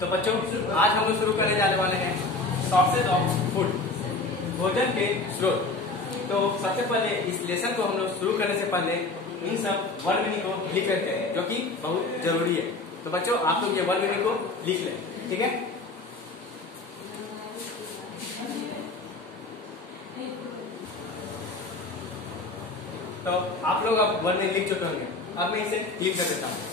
तो बच्चों आज हम लोग शुरू करने जाने वाले हैं सोर्सेज ऑफ फूड, भोजन के स्रोत। तो सबसे पहले इस लेसन को हम लोग शुरू करने से पहले इन सब वर्ड मीनिंग को लिख लेते हैं, जो कि बहुत जरूरी है। तो बच्चों आप लोग ये वर्ड मीनिंग को लिख लें, ठीक है। तो आप लोग अब वर्ड मीनिंग लिख चुके होंगे, अब मैं इसे क्लिक कर देता हूँ।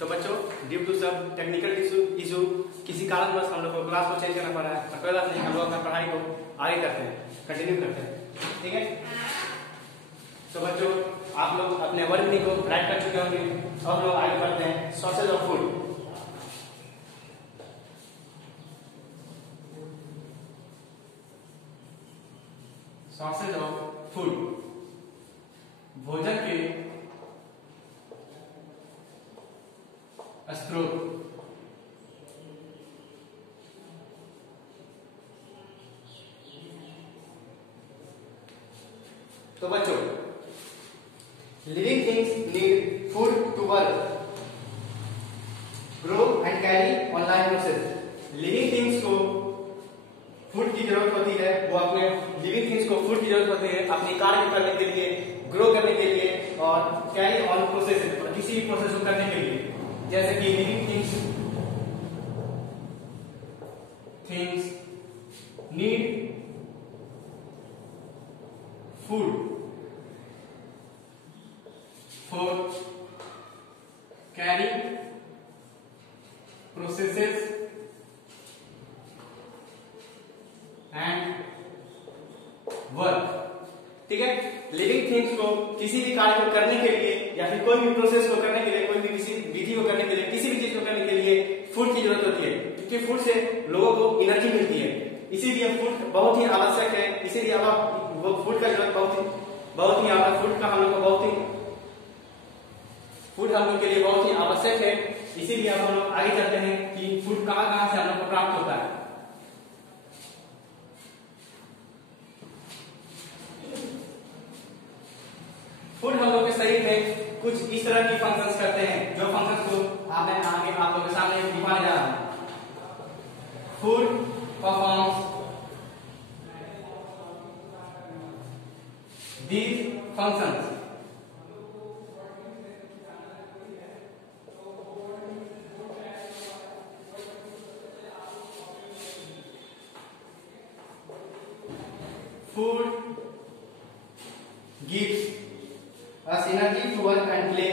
तो बच्चों ड्यू टू सब टेक्निकल इशू किसी कारणवश हम लोग को क्लास को चेंज करना पड़ा है, तो कोई बात नहीं, हम लोग अपना पढ़ाई को आगे करते हैं, कंटिन्यू करते हैं, ठीक है। तो बच्चों आप लोग अपने वर्ड मीनिंग को राइट कर चुके होंगे, अब लोग आगे बढ़ते हैं sources of food. Sources of food, भोजन के स्रोत। तो बच्चों living things need food to work, grow and carry on life process. Living things को फूड की जरूरत होती है, वो अपने लिविंग थिंग्स को फूड की जरूरत होती है अपने कार्य करने के लिए, ग्रो करने के लिए और कैरी ऑन प्रोसेस, और किसी भी प्रोसेस को करने के लिए। जैसे कि living things need food for carry processes and work, ठीक है। लिविंग थिंग्स को किसी भी कार्य को करने के लिए या फिर कोई भी प्रोसेस को करने के लिए, कोई भी किसी विधि को करने के लिए, किसी भी चीज को करने के लिए फूड की जरूरत होती है, क्योंकि फूड से लोगों को एनर्जी मिलती है। इसीलिए फूड बहुत ही आवश्यक है, इसीलिए वो फूड का जरूरत बहुत ही आवश्यक, फूड का हम लोग को फूड हम लोग के लिए बहुत ही आवश्यक है। इसीलिए अब हम लोग आगे चलते हैं कि फूड कहाँ कहाँ से हम लोग को प्राप्त होता है। फूड हम लोग के शरीर में कुछ इस तरह की फंक्शंस करते हैं, जो फंक्शंस को आगे आप लोगों के सामने दिखाने जा रहा हूं। Food performs these functions. Food gives us energy to work and play.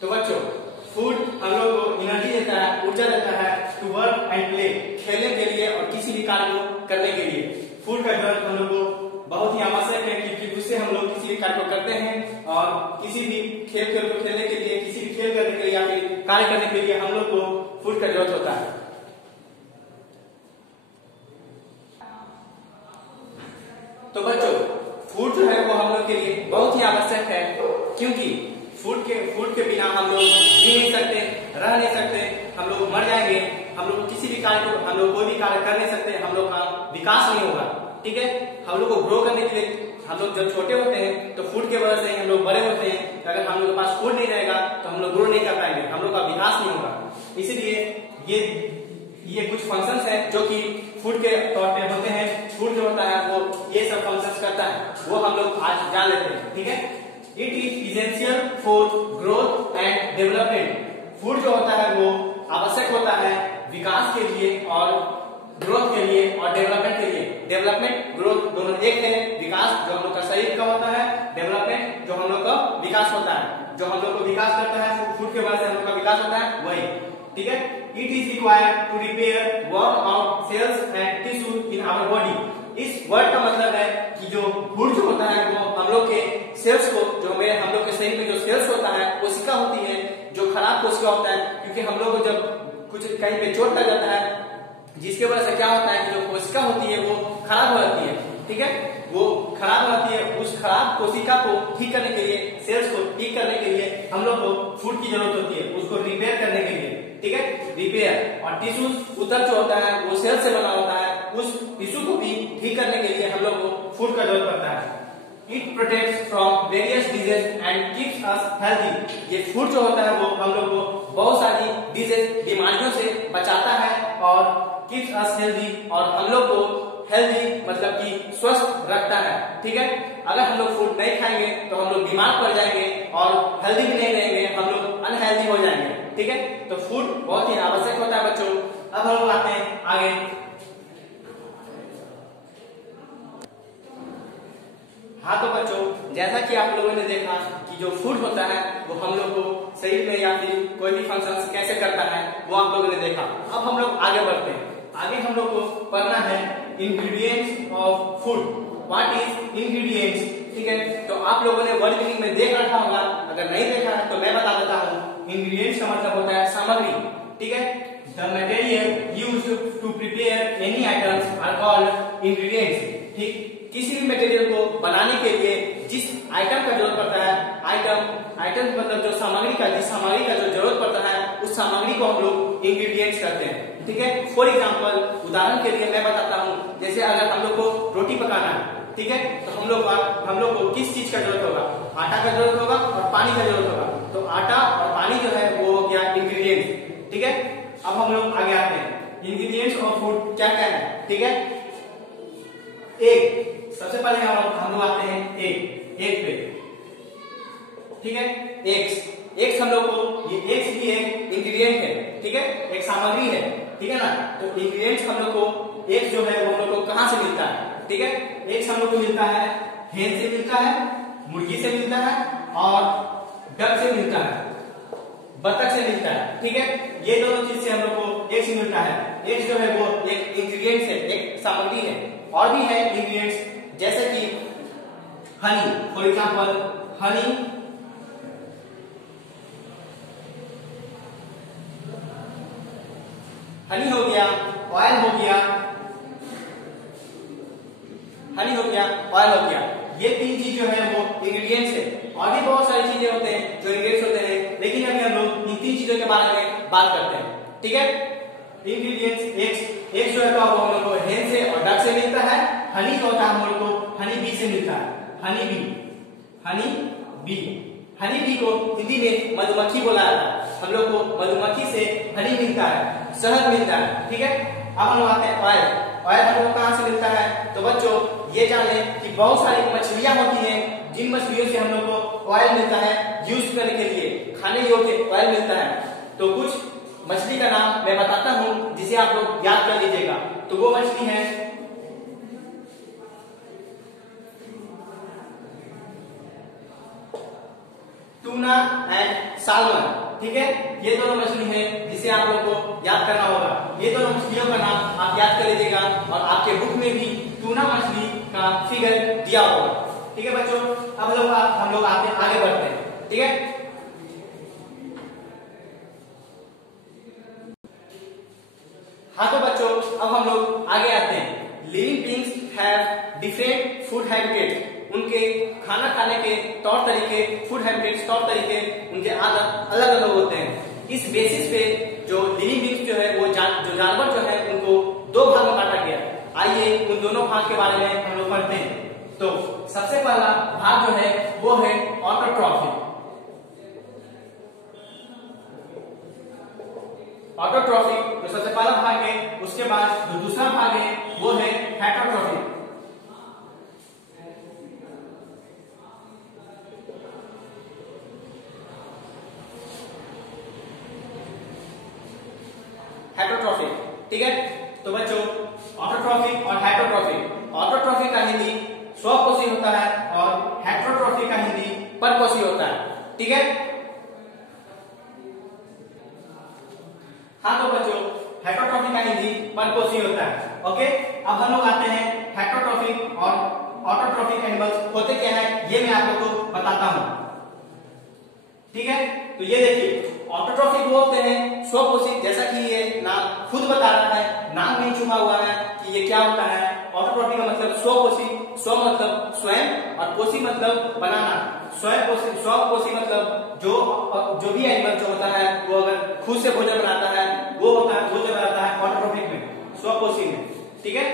तो बच्चों फूड हम लोग को एनर्जी देता है, ऊर्जा देता है, टू वर्क एंड प्ले, खेलने के लिए और किसी भी कार्य को करने के लिए। फूड का जरूरत हम लोग को बहुत ही आवश्यक है, क्योंकि उससे हम लोग किसी भी कार्य को करते हैं और किसी भी खेल को खेलने के लिए, किसी भी खेल करने के लिए या फिर कार्य करने के लिए हम लोग को फूड का जरूरत होता है। तो बच्चों फूड जो है वो हम लोग के लिए बहुत ही आवश्यक है, क्योंकि फूड के बिना हम लोग जी नहीं सकते, रह नहीं सकते, हम लोग मर जाएंगे। हम लोग किसी भी कार्य को, हम लोग कोई भी कार्य कर नहीं सकते, हम लोग का विकास नहीं होगा, ठीक है। हम लोग को ग्रो करने के लिए, हम लोग जब छोटे होते हैं तो फूड के वजह से हम लोग बड़े होते हैं। अगर हम लोग के पास फूड नहीं रहेगा तो हम लोग ग्रो नहीं कर पाएंगे, हम लोग का विकास नहीं होगा। इसीलिए ये कुछ फंक्शंस हैं जो कि फूड के तौर पे होते हैं। फूड जो होता है वो ये सब फंक्शंस करता है, वो हम लोग आज जान लेते हैं, ठीक है। It is essential for growth and development. Food जो होता है वो आवश्यक होता है विकास के लिए और ग्रोथ के लिए और डेवलपमेंट के लिए। डेवलपमेंट ग्रोथ दोनों एक है। विकास जो हम लोग का शरीर का होता है, डेवलपमेंट जो हम लोग का विकास होता है, जो हम लोग को विकास करता है, फूड के वजह से हम लोग का विकास होता है, वही, ठीक है। It is required to repair work out cells and tissue in our body. इस वर्ड का मतलब है कि जो फूड जो होता है वो हम लोग के सेल्स को, जो हम लोग के शरीर में जो सेल्स होता है, कोशिका होती है, जो खराब कोशिका होता है, क्योंकि हम लोग को जब कुछ कहीं पे चोट लग जाता है, जिसके वजह से क्या होता है कि जो कोशिका होती है वो खराब हो जाती है, ठीक है। वो खराब हो जाती है, उस खराब कोशिका को ठीक करने के लिए, सेल्स को ठीक करने के लिए हम लोग को फूड की जरूरत होती है, उसको रिपेयर करने के लिए, ठीक है, रिपेयर। और टिश्यू उत्तक जो होता है वो सेल से बना होता है, उस टिश्यू को भी ठीक करने के लिए हम लोग को फूड का जरूरत पड़ता है। It protects from various disease and keeps us healthy. ये फूड जो होता है वो हम लोग को बहुत सारी डिजीज बीमारियों से बचाता है और कीप्स अस हेल्दी, और हम लोग को हेल्दी मतलब कि स्वस्थ रखता है। ठीक है, अगर हम लोग फूड नहीं खाएंगे तो हम लोग बीमार पड़ जाएंगे और हेल्दी भी नहीं रहेंगे, हम लोग अनहेल्दी हो जाएंगे। ठीक है, तो फूड बहुत ही आवश्यक होता है बच्चों। अब हम लोग आते हैं आगे। हाँ तो बच्चों, जैसा कि आप लोगों ने देखा कि जो फूड होता है वो हम लोग को शरीर में या फिर कोई भी फंक्शन कैसे करता है वो आप लोगों ने देखा। अब हम लोग आगे बढ़ते हैं। आगे हम लोग को पढ़ना है ingredients of food. What is ingredients? ठीक है, तो आप लोगों ने वर्ड मीनिंग में देख रखा होगा, अगर नहीं देखा है तो मैं बता देता हूँ। इंग्रेडिएंट्स का मतलब होता है सामग्री। ठीक है, the material used to prepare any items are called ingredients. ठीक, किसी भी मटेरियल को बनाने के लिए जिस आइटम का जरूरत पड़ता है, आइटम मतलब जो सामग्री का, जिस सामग्री का जो जरूरत पड़ता है उस सामग्री को हम लोग इंग्रेडिएंट्स करते हैं। ठीक है, फॉर एग्जांपल, उदाहरण के लिए मैं बताता हूँ, जैसे अगर हम लोग को रोटी पकाना है, ठीक है, तो हम लोग को किस चीज का जरूरत होगा? आटा का जरूरत होगा और पानी का जरूरत होगा। तो आटा और पानी जो है वो हो गया इंग्रेडिएंट्स। ठीक है, अब हम लोग आगे आते हैं। इंग्रेडिएंट्स ऑफ फूड क्या क्या है? ठीक है, एग। सबसे पहले हम लोग आते हैं एग पे। ठीक है, एग्स हम लोग को, ये एग्स भी एक इंग्रेडिएंट है। ठीक है, एक सामग्री है। ठीक है ना, तो इंग्रेडिएंट्स हम लोग को, एग्स जो है वो हम लोग को कहां से मिलता है? ठीक है, एग्स हम लोग को मिलता है हेन से मिलता है, मुर्गी से मिलता है और डक से मिलता है, बतख से मिलता है। ठीक है, ये दोनों चीज से हम लोग को एग्स मिलता है। एग्स जो है वो एक इंग्रेडिएंट है, एक सामग्री है। और भी है इंग्रेडिएंट्स जैसे कि हनी, फॉर एग्जांपल हनी हो गया, ऑयल हो गया, हनी हो गया, ऑयल हो गया। ये तीन चीज जो है वो इंग्रेडिएंट्स है। और भी बहुत सारी चीजें होते हैं जो इंग्रेडिएंट्स होते हैं, लेकिन अभी हम लोग इन तीन चीजों के बारे में बात करते हैं। ठीक है, इंग्रेडिएंट्स एग्स जो है तो हम लोग को हेन से और डक से मिलता है। हनी जो होता है हम लोग को हनी बी से मिलता है, हनी बी को हिंदी में मधुमक्खी बोला जाता है। हम लोग को मधुमक्खी से हनी मिलता है, शहद मिलता है। ठीक है, अब हम लोग आते हैं ऑयल हम लोग को कहां से मिलता है? तो बच्चों ये जाने कि बहुत सारी मछलियां होती हैं, जिन मछलियों से हम लोग को ऑयल मिलता है, यूज करने के लिए खाने योग्य ऑयल मिलता है। तो कुछ मछली का नाम मैं बताता हूं जिसे आप लोग याद कर लीजिएगा। तो वो मछली है टूना एंड साल्मन। ठीक है, ये दोनों मछली है जिसे आप लोग को याद करना होगा। ये दोनों मछलियों का नाम आप याद कर लीजिएगा और आपके बुक में भी टूना मछली का फिगर दिया होगा। ठीक है बच्चों, अब हम लोग आगे बढ़ते हैं। ठीक है, हाँ तो बच्चों अब हम लोग आगे आते हैं। Living beings have different food habitat. उनके खाना खाने के तौर तरीके, फूड हैबिटेट्स तौर तरीके, उनके आदत अलग अलग होते हैं। इस बेसिस पे जो लिविंग बीइंग्स जो है वो जो जानवर जो है उनको दो भाग में बांटा गया। आइए उन दोनों भाग के बारे में हम लोग पढ़ते हैं। तो सबसे पहला भाग जो है वो है ऑटोट्रॉफी। ऑटोट्रॉफी जो सबसे पहला भाग है, उसके बाद जो दूसरा भाग है वो है हेटरोट्रॉफी। हेटरोट्रॉफी। ठीक है, तो बच्चों ऑटोट्रॉफी और ऑटोट्रॉफी का हिंदी स्वपोषी होता है और हेटरोट्रॉफी का हिंदी परपोषी होता है। ठीक है, हाँ तो बच्चों हेटरोट्रॉफी का हिंदी परपोषी होता है। ओके, अब हम लोग आते हैं हेटरोट्रॉफिक और ऑटोट्रॉफिक एनिमल्स होते क्या है ये मैं आप लोगों को बताता हूं। ठीक है, तो ये देखिए ऑटोट्रॉफिक वो होते हैं स्वपोषी, जैसा कि ये नाम खुद बता रहा है, नाम नहीं छुपा हुआ है कि ये क्या होता है। ऑटोट्रॉफिक का मतलब स्वपोषी, स्व मतलब स्वयं और पोषी मतलब बनाना। स्वपोषी मतलब जो भी एनिमल जो होता है वो अगर खुद से भोजन बनाता है वो होता है, भोजन बनाता है ऑटोट्रोफिक में, स्वपोषी में। ठीक है,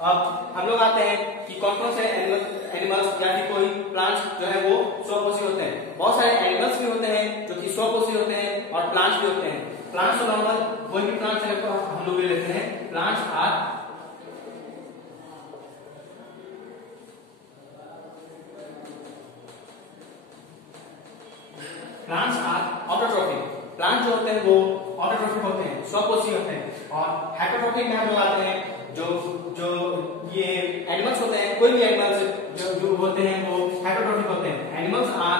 अब हम लोग आते हैं कि कौन कौन से एनिमल्स या फिर कोई प्लांट्स जो है वो स्वपोषी होते हैं। बहुत सारे एनिमल्स भी होते हैं जो कि स्वपोषी होते हैं और प्लांट्स भी होते हैं। प्लांट्स और नॉर्मल कोई भी प्लांट्स है तो हम लोग ले लेते हैं, प्लांट्स आर ऑटोट्रोफिक। प्लांट जो होते हैं वो ऑटोट्रोफिक होते हैं, स्वपोषी होते हैं। और हेटरोट्रोफिक में हम लोग आते हैं जो ये एनिमल्स होते हैं, कोई भी एनिमल्स जो होते हैं वो हेटरोट्रोफिक होते हैं। Animals are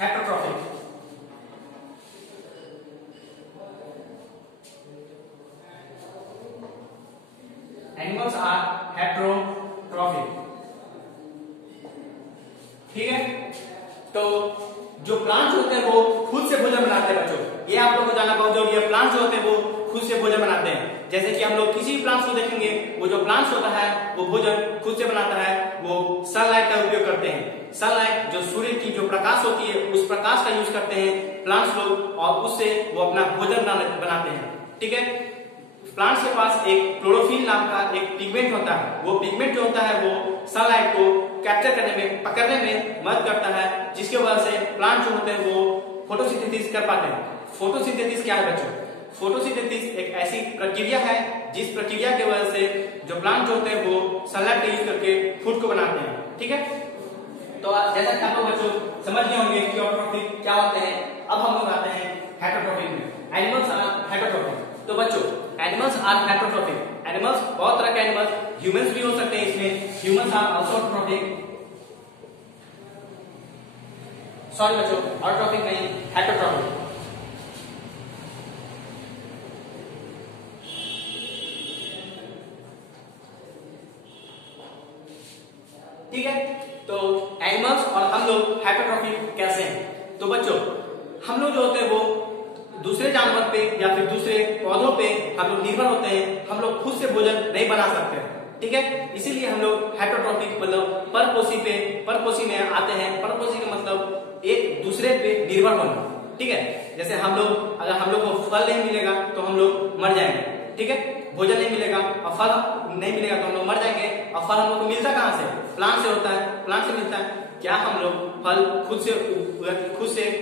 heterotrophic. Animals are heterotrophic. ठीक है, तो जो प्लांट होते हैं वो खुद से भोजन बनाते हैं बच्चों, ये आप लोगों को जानना बहुत जरूरी है। प्लांट जो होते हैं वो खुद से भोजन बनाते हैं। जैसे कि हम लोग किसी भी प्लांट्स को देखेंगे, वो जो प्लांट्स होता है वो भोजन खुद से बनाता है, वो सनलाइट का उपयोग करते हैं। सनलाइट जो सूर्य की जो प्रकाश होती है उस प्रकाश का यूज करते हैं प्लांट्स लोग, और उससे वो अपना भोजन बनाते हैं। ठीक है, प्लांट्स के पास एक क्लोरोफिल नाम का एक पिगमेंट होता है। वो पिगमेंट जो होता है वो सनलाइट को कैप्चर करने में, पकड़ने में मदद करता है, जिसकी वजह से प्लांट जो होते हैं वो फोटोसिंथेसिस कर पाते हैं। फोटोसिंथेसिस क्या है बच्चों? फोटोसिंथेसिस एक ऐसी प्रक्रिया है जिस प्रक्रिया की वजह से जो प्लांट जो होते हैं वो सनलाइट का यूज करके फूड को बनाते हैं। ठीक है, तो जैसा कि आप लोग बच्चों समझ गए होंगे कि ऑटोट्रोफिक क्या होते हैं। अब हम लोग आते हैं हेटरोट्रोफिक में। Animals are heterotrophic. तो बच्चों एनिमल्स आर हेटरोट्रोफिक। एनिमल्स बहुत तरह के एनिमल्स, ह्यूमंस भी हो सकते हैं इसमें, humans are also autotrophic. Sorry बच्चों, ऑटोट्रोफिक नहीं, हेटरोट्रोफिक। ठीक है, तो एनिमल्स और हम लोग हेटरोट्रोफिक कैसे हैं? तो बच्चों हम लोग जो होते हैं वो दूसरे जानवर पे या फिर दूसरे पौधों पे हम लोग निर्भर होते हैं। हम लोग खुद से भोजन नहीं बना सकते। ठीक है, इसीलिए हम लोग हेटरोट्रोफिक मतलब परपोषी में आते हैं। परपोषी का मतलब एक दूसरे पे निर्भर होना। ठीक है, जैसे अगर हम लोग को फल नहीं मिलेगा तो हम लोग मर जाएंगे। ठीक है, भोजन नहीं मिलेगा और फल नहीं मिलेगा तो हम लोग मर जाएंगे। और फल हम लोग को मिलता कहाँ से? प्लांट से होता है, प्लांट से मिलता है। क्या हम लोग फल खुद से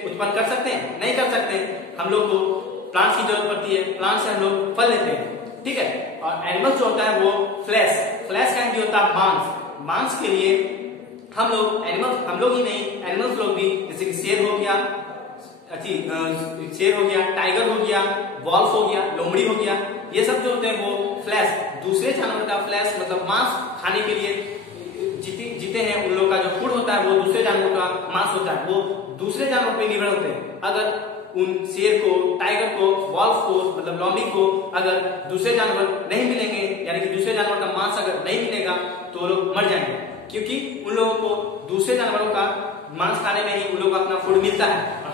उत्पन्न कर सकते हैं? नहीं कर सकते। हम लोग को प्लांट की जरूरत पड़ती है, प्लांट से हम लोग फल लेते हैं। ठीक है, और एनिमल्स जो होता है वो फ्लैश का हिंदी होता है मांस के लिए हम लोग ही नहीं, एनिमल्स लोग भी, जैसे कि शेर हो गया, टाइगर हो गया, वॉल्फ हो गया, लोमड़ी हो गया, ये सब जो होते हैं वो फ्लैश, दूसरे जानवर का फ्लैश मतलब मांस खाने के लिए जीते हैं। उन लोग का जो फूड होता है वो दूसरे जानवर का मांस होता है, वो दूसरे जानवर पे निर्भर होते हैं। अगर उन शेर को, टाइगर को, वॉल्फ को मतलब लोमड़ी को अगर दूसरे जानवर नहीं मिलेंगे, यानी कि दूसरे जानवर का मांस अगर नहीं मिलेगा तो वो लोग मर जाएंगे, क्योंकि उन लोगों को दूसरे जानवरों का मांस खाने में ही उन लोगों को अपना फूड मिलता है। और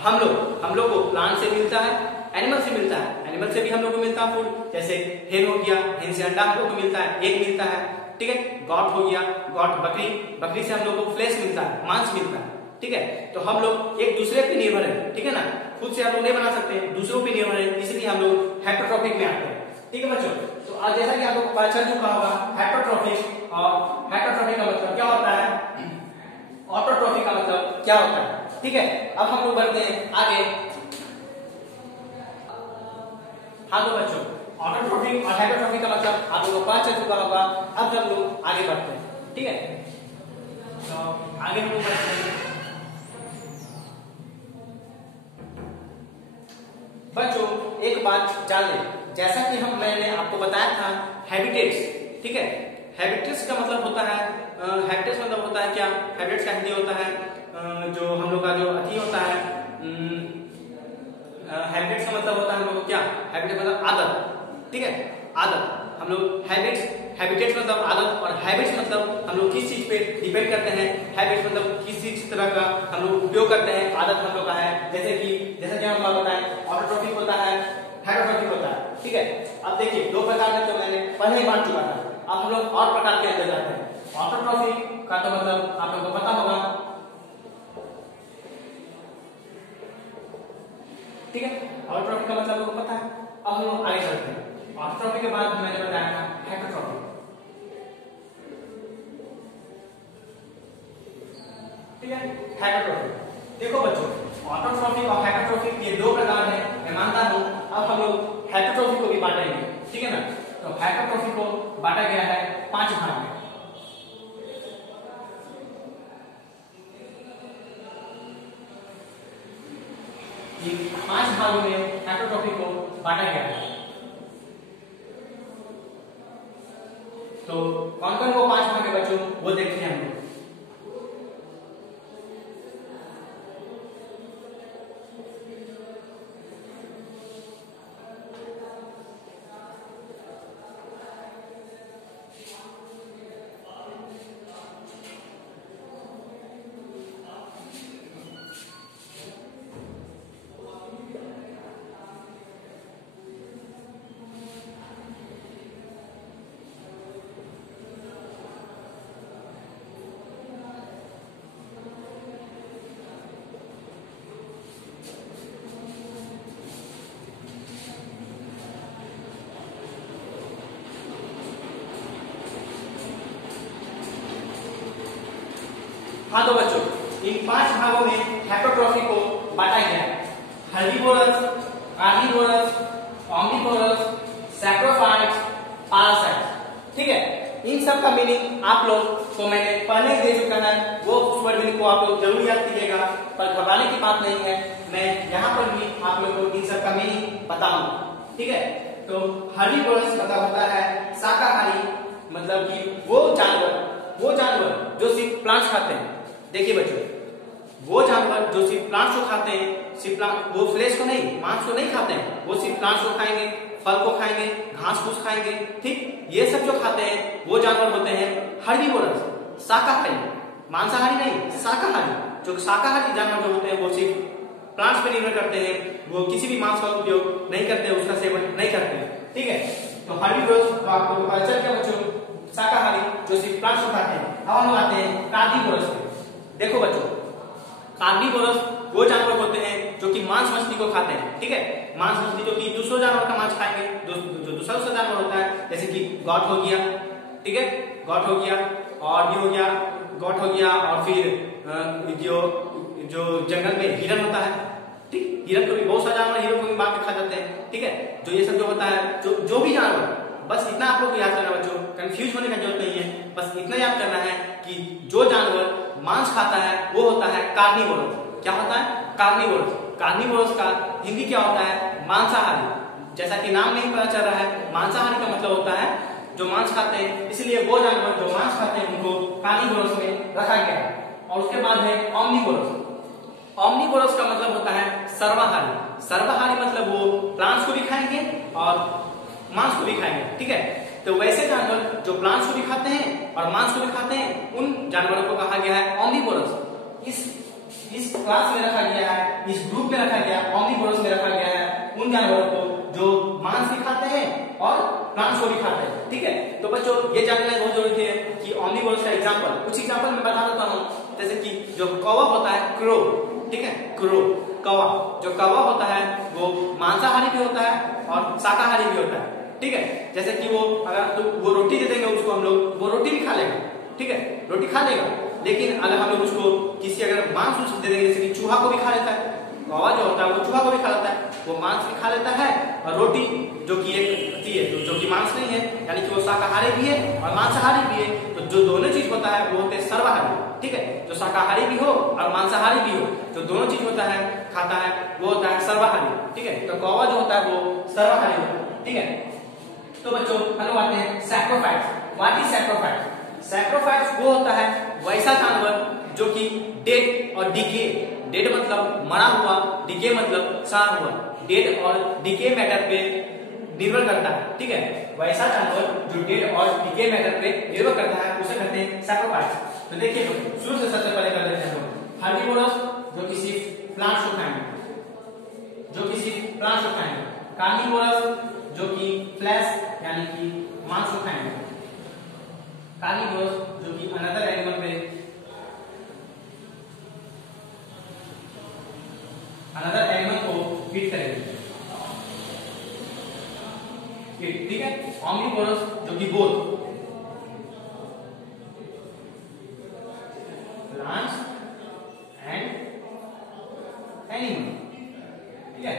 हम लोग को प्लांट से मिलता है, एनिमल से मिलता है, एनिमल से भी हम लोग को मिलता है फूड। जैसे हेन हो गया, हेन से अंडा हम लोग को मिलता है, एग मिलता है। ठीक है, गॉट हो गया, बकरी से हम लोग को फ्लेश मिलता है, मांस मिलता है। ठीक है, तो हम लोग एक दूसरे पे निर्भर है। ठीक है ना, खुद से हम लोग नहीं बना सकते, दूसरों पे निर्भर है, इसलिए हम लोग हेटरोट्रोफिक में आते हैं। ठीक है बच्चों, तो आज जैसा कि आप लोग को पता चल चुका होगा हेटरोट्रोफिक और हेटरोट्रोफिक का मतलब क्या होता है, ऑटोट्रोफिक का मतलब क्या होता है। ठीक है, अब हम लोग बढ़ते हैं आगे। हाँ तो बच्चों ऑटोट्रोफिक और हेटरोट्रोफिक का मतलब आप लोगों को पता चल चुका होगा। अब हम लोग आगे बढ़ते हैं। ठीक है, तो आगे हम लोग बढ़ते हैं। बच्चों एक बात जान लें, जैसा कि मैंने आपको बताया था हैबिटेट्स। ठीक है, हैबिटेट्स का मतलब होता है क्या? हैबिटेट्स का हिंदी होता है जो हम लोग का जो अति होता है। हैबिटेट्स का मतलब होता है हम लोग को क्या? हैबिट मतलब आदत। ठीक है, आदत। हम लोग हैबिटेट्स मतलब आदत और हैबिट्स मतलब हम लोग किस चीज पे डिपेंड करते हैं। हैबिट्स मतलब किस तरह का हम लोग उपयोग करते हैं। आदत हम लोग का है जैसे कि हम लोग बताएं ऑटोट्रॉफिक होता है, हेटेरोट्रॉफिक होता है, ठीक है। अब देखिए दो प्रकार का तो मैंने पहले ही बांट चुका था। अब हम लोग और प्रकार के अंदर जाते हैं। ऑटोट्रॉफिक का तो मतलब आप लोगों को पता होगा, ठीक है। ऑटोट्रॉफिक का मतलब आपको पता है। अब हम लोग आगे चलते हैं। ऑटोट्रॉफिक के बाद मैंने बताया था हेटेरोट्रॉफिक, ठीक है। हेटेरोट्रॉफिक देखो बच्चों, ऑटोट्रॉफिक और हेटेरोट्रॉफिक ये दो प्रकार हैं, मैं मानता हूं। अब हम लोग हेटेरोट्रॉफिक को भी बांटेंगे, ठीक है ना। तो हेटेरोट्रॉफिक को बांटा गया है 5 भाग में। ये 5 भागों में हेटेरोट्रॉफिक को बांटा गया है। तो कौन कौन वो 5 भाग है बच्चों, वो देखते हैं हम लोग। हाँ तो बच्चों, इन 5 भागों में हेटेरोट्रॉफिक को बांटा गया है। Herbivorous, carnivorous, omnivorous, saprophytes, parasites, ठीक है। इन सब का मीनिंग आप लोग को मैंने पहले ही दे चुका है, वो सुपर मीनिंग को आप लोग जरूर याद कीजिएगा, पर घबराने की बात नहीं है। मैं यहाँ पर भी आप लोग को इन सब का मीनिंग बताऊंगा, ठीक है। तो हर्बीवोरस मतलब होता है शाकाहारी, मतलब कि वो जानवर जो सिर्फ प्लांट्स खाते हैं। देखिए बच्चों, वो जानवर जो सिर्फ प्लांट्स को खाते हैं, वो फ्लेश को नहीं, मांस को नहीं खाते हैं, वो सिर्फ प्लांट्स को खाएंगे, फल को खाएंगे, घास फूस खाएंगे, ठीक। ये सब जो खाते हैं वो जानवर होते हैं हर्बीवोरस, शाकाहारी, मांसाहारी नहीं, शाकाहारी। जो शाकाहारी जानवर जो होते हैं वो सिर्फ प्लांट्स पर निर्भर करते हैं, वो किसी भी मांस का उपयोग नहीं करते, उसका सेवन नहीं करते, ठीक है। तो हर्बीवोरस तो आपको पता चल गया बच्चों, शाकाहारी जो सिर्फ प्लांट्स को खाते हैं। अब हम आते हैं कार्निवोरस पे। देखो बच्चों, कार्निवोरस वो जानवर होते हैं जो कि मांस मछली को खाते हैं, ठीक है। मांस मछली जो कि दूसरों जानवर का मांस खाएंगे, जो दूसरा जानवर होता है, जैसे कि गॉट हो गया, ठीक है, गॉट हो गया, और ये हो गया, गॉट हो गया, और फिर जो जंगल में हिरन होता है, ठीक। हिरन को भी बहुत सारे जानवर हिरन को भी मार के खा जाते हैं, ठीक है। जो ये सब जो होता है, जो भी जानवर, बस इतना आप लोग को याद करना बच्चों, कंफ्यूज होने का जरूरत नहीं है। बस इतना याद करना है कि जो जानवर मांस खाता है वो होता है कार्निवोरस। क्या होता है? कार्निवोरस। कार्निवोरस का हिंदी क्या होता है? मांसाहारी। जैसा कि नाम नहीं पता चल रहा है, मांसाहारी का मतलब होता है जो मांस खाते हैं, इसलिए वो जानवर जो मांस खाते हैं उनको कार्निवोरस में रखा गया है। और उसके बाद है ओमनिवोरस। ओमनिवोरस का मतलब होता है सर्वाहारी। सर्वाहारी मतलब वो प्लांट्स को भी खाएंगे और मांस को भी खाएंगे, ठीक है। तो वैसे जानवर जो प्लांट्स को भी खाते हैं और मांस को भी खाते हैं, उन जानवरों को कहा गया है ओमनिवोरस। इस क्लास में रखा गया है, इस ग्रुप में रखा गया है, ओमनिवोरस में रखा गया है उन जानवरों को जो मांस भी खाते हैं और प्लांट्स को भी खाते हैं, ठीक है। तो बच्चों ये जानना बहुत जरूरी है कि ओमनिवोरस का एग्जांपल, कुछ एग्जांपल मैं बता देता हूँ। जैसे कि जो कौवा होता है, क्रो, ठीक है, क्रो, कौवा, जो कौवा होता है वो मांसाहारी भी होता है और शाकाहारी भी होता है, ठीक है। जैसे कि वो अगर तो वो रोटी दे देंगे उसको, हम लोग वो रोटी भी खा लेगा, ठीक है, रोटी खा लेगा। लेकिन अगर हम लोग उसको किसी अगर मांस दे देंगे, जैसे कि चूहा को भी खा लेता है, कौवा जो होता है वो चूहा को भी खा लेता है, वो मांस भी खा लेता है और रोटी जो कि एक होती है जो कि मांस नहीं है, यानी कि वो शाकाहारी भी है और मांसाहारी भी है। तो जो दोनों चीज होता है वो होते हैं सर्वाहारी, ठीक है। जो शाकाहारी भी हो और मांसाहारी भी हो, जो दोनों चीज होता है खाता है वो होता है सर्वाहारी, ठीक है। तो कौवा जो होता है वो सर्वाहारी होता है, ठीक है। तो बच्चों हम आते हैं saprophytes. What is saprophytes? Saprophytes वो होता है वैसा जानवर जो कि डेड और डिके, डेड मतलब मरा हुआ, डिके मतलब सड़ा हुआ, डेड और डिके मैटर पे निर्भर करता है, ठीक है। वैसा जानवर जो डेड और डीके मैटर पे निर्भर करता है उसे कहते हैं सैप्रोफाइट्स। तो देखिए शुरू से सबसे पहले कर लेते हैं हम लोग हर्बीवोरस जो कि सिर्फ प्लांट्स को खाएंगे, जो कि सिर्फ प्लांट्स को खाएंगे। कार्निवोरस जो कि फ्लैश यानी कि मांस को खाएंगे। कार्निवोरस जो कि अनदर एनिमल पे अनदर एनिमल को फीड करेंगे, ठीक है। ऑम्निवोरस जो कि बोथ प्लांट्स एंड एनिमल, ठीक है।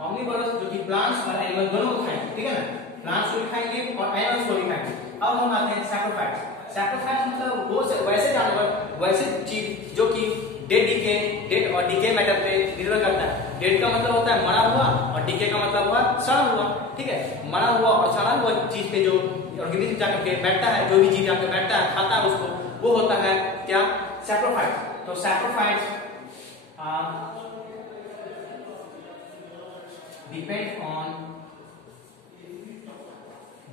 ऑम्निवोरस जो कि प्लांट्स और एनिमल दोनों को खाएंगे, ठीक है ना, प्लांट्स को भी खाएंगे और एनिमल्स को भी खाएंगे। अब हम आते हैं सैप्रोफाइट्स। सैप्रोफाइट्स मतलब वो वैसे जानवर, वैसे चीज जो कि डेड और डीके मैटर पे निर्भर करता है। डेड का मतलब होता है मरा हुआ और डीके का मतलब हुआ सड़ा हुआ, ठीक है। मरा हुआ और सड़ा हुआ चीज पे जो ऑर्गेनिज्म जाकर के बैठता है, जो भी जीव जाकर बैठता है खाता है उसको, वो होता है क्या, सैप्रोफाइट्स। तो saprophytes depend on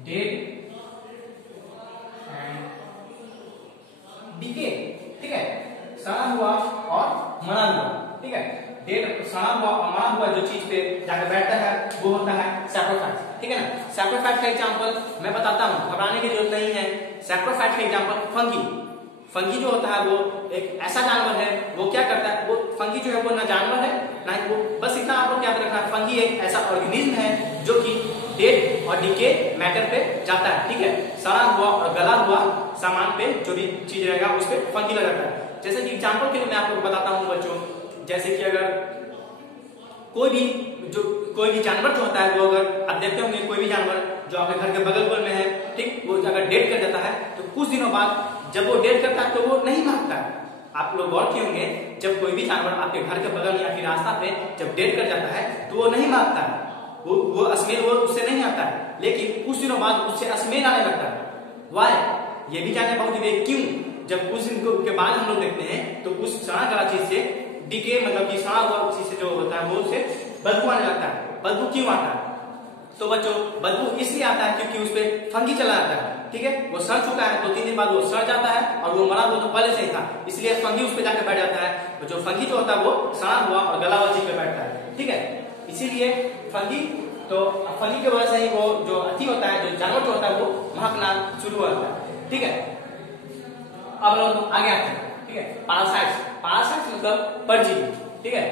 dead and decay, ठीक है। सड़ा हुआ और मरा हुआ, ठीक है। डेड सड़ा हुआ और मरा हुआ जो चीज पे जाकर बैठता है वो होता है सैप्रोफाइट्स, ठीक है ना। सैप्रोफाइट का एग्जांपल मैं बताता हूं, घबराने की जरूरत नहीं है। सैप्रोफाइट का एग्जांपल फंगी। फंगी जो होता है वो एक ऐसा जानवर है, वो क्या करता है, वो फंगी जो है वो ना जानवर है ना वो, बस इतना आपको याद रखना है, फंगी एक ऐसा ऑर्गेनिज्म है जो कि डेड और डीके मैटर पे जाता है, ठीक है। सड़ा हुआ और गला हुआ सामान पे जो भी चीज रहेगा उस पे फंगी लगाता है। जैसे कि एग्जांपल के लिए मैं आपको बताता हूँ बच्चों, जैसे कि अगर कोई भी जानवर जो होता है वो, अगर आप देखते होंगे कोई भी जानवर जो आपके घर के बगल में है, ठीक, वो अगर डेड कर जाता है तो कुछ दिनों बाद जब वो डेड करता है तो वो नहीं भागता है। आप लोग गौर किए होंगे, जब कोई भी जानवर आपके घर के बगल या फिर रास्ता पे जब डेड कर जाता है तो वो नहीं भागता है, वो स्मेल वो उससे नहीं आता है, लेकिन कुछ दिनों बाद उससे स्मेल आने लगता है। वाई, ये भी जानना बहुत जरूरी है, क्यों। जब कुछ दिन के बाद हम लोग देखते हैं तो कुछ सड़ा गला चीज से डीके मतलब कि सड़ा हुआ चीज से जो होता है वो उससे बदबू आने लगता है। बदबू क्यों आता है, तो बच्चों बदबू इसलिए आता है क्योंकि उस पर फंगी चला जाता है, ठीक है। वो सड़ चुका है, 2-3 दिन बाद वो सड़ जाता है और वो मरा हुआ तो पहले से ही था, इसलिए फंगी उस पर जाकर बैठ जाता है। तो जो फंगी जो होता है वो सड़ा हुआ और गला हुआ चीज पे बैठता है, ठीक है। इसीलिए फंगी, तो फंगी की वजह से ही वो जो अति होता है, जो जानवर जो होता है वो महकना शुरू होता है, ठीक है। अब लोग आगे आते हैं, ठीक है। पैरासाइट्स। पैरासाइट्स मतलब परजीवी, ठीक है।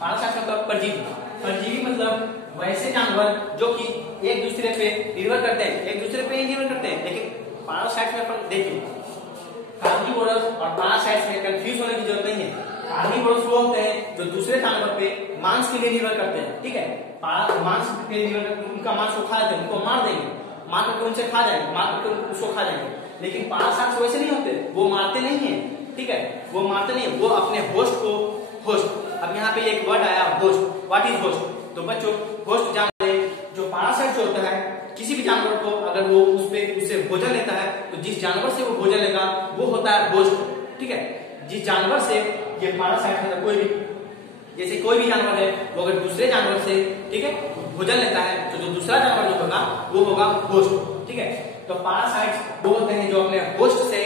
पैरासाइट्स मतलब परजीवी। परजीवी मतलब वैसे जानवर जो कि एक दूसरे पे निर्भर करते हैं, एक दूसरे पे ही निर्भर करते हैं, लेकिन पैरासाइट्स में देखिए कार्निवोरस और पैरासाइट्स में कंफ्यूज होने की जरूरत नहीं है। कार्निवोरस वो होते हैं जो दूसरे जानवर पे मांस के लिए निर्भर करते हैं, ठीक है। मांस पे निर्भर करते, उनका मांस को खा लेते हैं, उनको मार देंगे, मार करके उनसे खा जाएंगे, मार करके उसको खा जाएंगे। लेकिन पैरासाइट्स वैसे नहीं होते, वो मारते नहीं है, ठीक है। वो मारते नहीं है, वो अपने होस्ट को, होस्ट, अब यहाँ पे एक वर्ड आया होस्ट, व्हाट इज होस्ट, तो बच्चों होस्ट जान ले, जो पैरासाइट जो होता है किसी भी जानवर को अगर वो उससे भोजन लेता है तो जिस जानवर से वो भोजन लेगा वो होता है होस्ट, ठीक है। जिस जानवर से ये पैरासाइट है, कोई भी, जैसे कोई भी जानवर है वो अगर दूसरे जानवर से, ठीक है, भोजन लेता है तो जो दूसरा जानवर जो होगा वो होगा होस्ट, ठीक है। तो पैरासाइट्स वो होते हैं जो अपने होस्ट से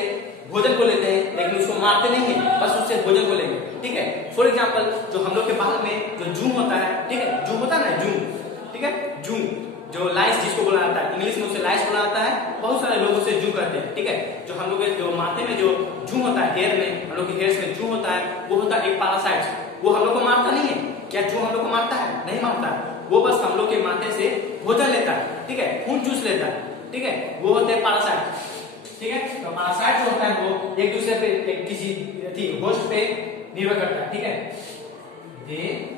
भोजन को लेते हैं लेकिन उसको मारते नहीं है, बस उससे भोजन को लेंगे, ठीक है। फॉर एग्जांपल जो हम लोग के बाल में जो जूं होता है, ठीक है, जूं होता है ना, जूं, ठीक है, जूं जो लाइस जिसको बोला जाता है, इंग्लिश में उसे लाइस बोला जाता है, बहुत सारे लोग उसे जूं कहते हैं, ठीक है। जो हम लोग जो माथे में जो जूं होता है, हेयर में, हम लोग के हेयर्स में जूं होता है, वो होता है एक पैरासाइट। वो हम लोग को मारता नहीं है, क्या जूं हम लोग को मारता है? नहीं मारता है, वो बस हम लोग के माथे से भोजन लेता है, ठीक है, खून चूस लेता है, ठीक है, वो होते हैं पैरासाइट, ठीक है। तो पैरासाइट जो होता है वो एक दूसरे पे, एक किसी होस्ट पे निर्भर करता है, ठीक है। दे